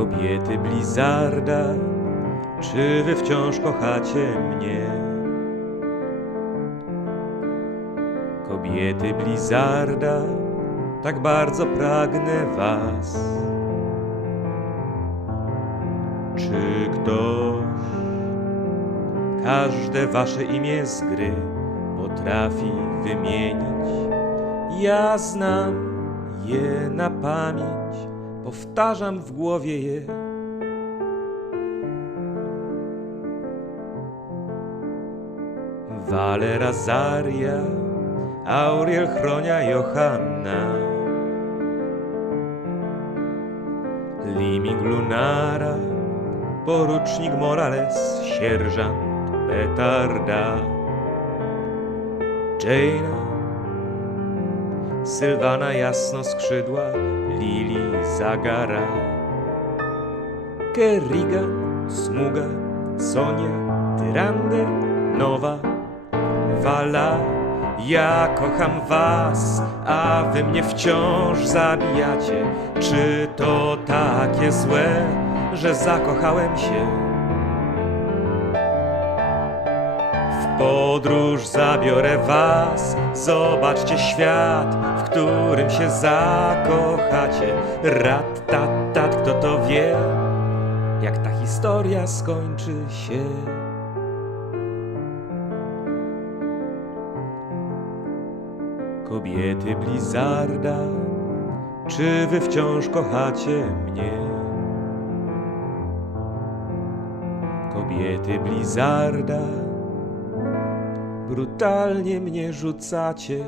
Kobiety Blizzarda, czy wy wciąż kochacie mnie? Kobiety Blizzarda, tak bardzo pragnę was. Czy ktoś każde wasze imię z gry potrafi wymienić? Ja znam je na pamięć, powtarzam w głowie je. Valera, Zarja, Auriel, Chronia, Johanna, Liming, Lunara, porucznik Morales, sierżant Petarda, Jaina, Sylwana Jasnoskrzydła, Lili, Zagara, Kerrigan, Smuga, Sonia, Tyrander, Nowa, Vala. Ja kocham was, a wy mnie wciąż zabijacie. Czy to takie złe, że zakochałem się? W podróż zabiorę was, zobaczcie świat, w którym się zakochacie. Rat-tat-tat, kto to wie, jak ta historia skończy się? Kobiety Blizzarda, czy wy wciąż kochacie mnie? Kobiety Blizzarda, brutalnie mnie rzucacie.